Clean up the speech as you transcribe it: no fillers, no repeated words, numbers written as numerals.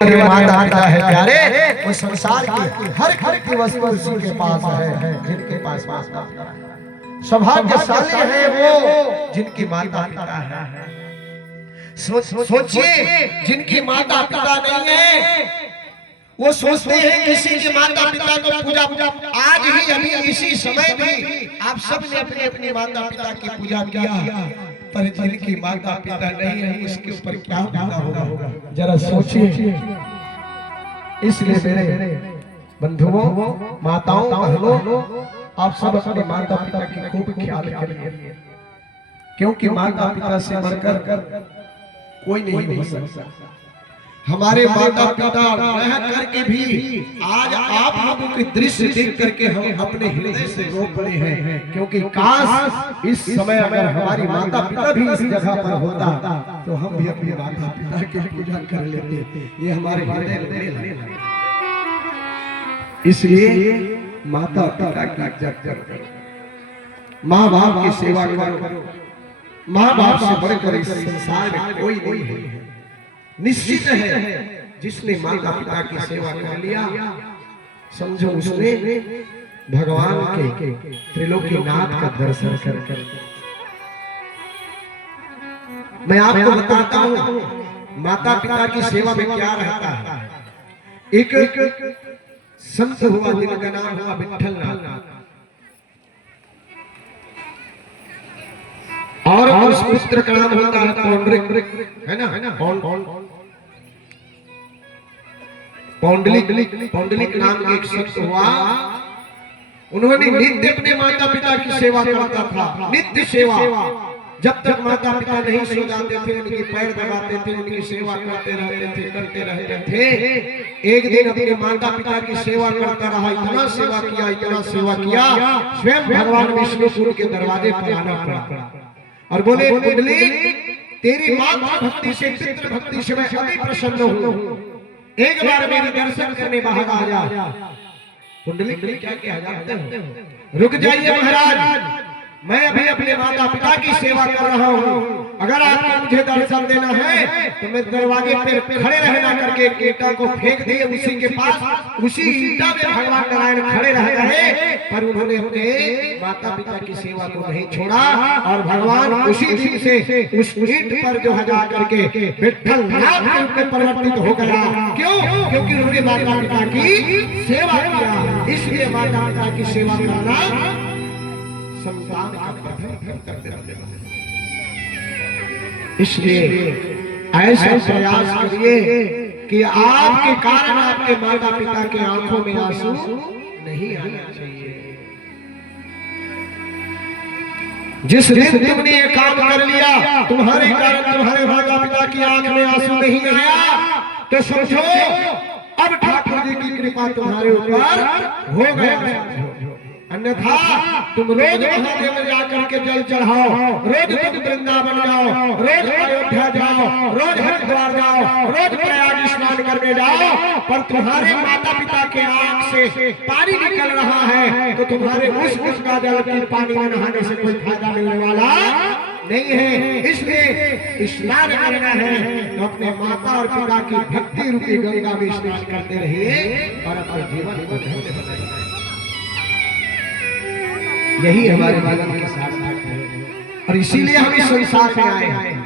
माता पिता है प्यारे, वो संसार की हर घर की वस्तु उसी के पास है जिनके पास माता पिता है। सौभाग्यशाली है वो जिनकी माता पिता है। सोचिए जिनकी माता पिता नहीं है वो सोचते हैं किसी के माता पिता को पूजा। आज ही अभी इसी समय भी आप सब ने अपने अपने माता पिता की पूजा किया, पर जिनकी माता पिता नहीं है उसके ऊपर क्या बीता होगा जरा सोचिए। इसलिए मेरे बंधुओं, माताओं, बहनों, आप सब अपने माता पिता की खूब ख्याल करिए, क्योंकि माता पिता से बढ़कर कोई नहीं हो सकता। हमारे माता पिता रह करके भी आज आप लोगों के दृश्य देख करके हम अपने हृदय से रो पड़े हैं, क्योंकि काश इस समय अगर हमारी माता पिता भी इस जगह पर होता तो हम भी अपने माता पिता की पूजा कर लेते। ये हमारे हृदय में, इसलिए माता पिता की इज्जत करो, माँ बाप की सेवा करो। माँ बाप से बढ़कर इस संसार में कोई नहीं है। निश्चित है जिसने माता पिता की सेवा कर लिया, समझो उसने भगवान के त्रिलोकीनाथ का दर्शन कर। मैं आपको बताता हूँ माता पिता की सेवा में क्या रहता है। एक संत हुआ जिनका नाम हुआ विठल नाथ, और उस पुत्र का नाम होता है पौंडरिक, है ना, पौंडलिक नाम के एक शख्स हुआ। उन्होंने नित्य अपने माता पिता की सेवा करता था, नित्य सेवा। जब तक माता पिता नहीं सो जाते थे उनके पैर दबाते थे, उनकी सेवा करते रहते थे। एक दिन अपने माता पिता की सेवा करता रहा, इतना सेवा किया, स्वयं भगवान विष्णु के दरवाजे पर आना पड़ा और बोले, पुंडलिक तेरी माता भक्ति से, पितृ भक्ति से मैं अति प्रसन्न हूँ, एक बार मेरे दर्शन करने बाहर आ जा। पुंडलिक ने क्या किया जानते हो? रुक जाइए महाराज, मैं अभी अपने माता पिता की सेवा कर रहा हूँ, अगर आपको मुझे दर्शन देना है तो मैं दरवाजे पे खड़े रहना करके ईंटा को फेंक दिए उसी के पास। उसी ईंटा में भगवान नारायण खड़े रह गए, पर उन्होंने अपने माता पिता की सेवा को नहीं छोड़ा और भगवान उसी दिन से उस ईंट पर जो जा करके विठल नाथ के रूप में परिवर्तित हो गया। क्यों? क्योंकि उन्होंने माता पिता की सेवा किया। इसलिए माता पिता की सेवा करना संतान का प्रथम कर्तव्य है। इसलिए ऐसा प्रयास करिए कि आपके कारण आपके माता पिता के आंखों में आंसू नहीं आना चाहिए। जिस दिन तुमने ये काम कर लिया, तुम्हारे कारण तुम्हारे माता पिता की आंख में आंसू नहीं आया, तो समझो अब ठाकुर जी की कृपा तुम्हारे ऊपर हो गया। अन्यथा तुम रोज महादेव में जाकर के जल चढ़ाओ, रोज तुम वृंदावन जाओ, रोज अयोध्या जाओ, रोज हरिद्वार जाओ, रोज प्रयाग स्नान करने जाओ, पर तुम्हारे माता पिता के आंख से पानी निकल रहा है तो तुम्हारे उस गंगा जल के पानी में नहाने से कोई फायदा मिलने वाला नहीं है। इसलिए स्नान करना है तो अपने माता और पिता की भक्ति रूपी गंगा में स्नान करते रहिए और अपने जीवन को धन्य बनाइए। यही हमारे जीवन के साथ है और इसीलिए हम इस संसार में आए हैं।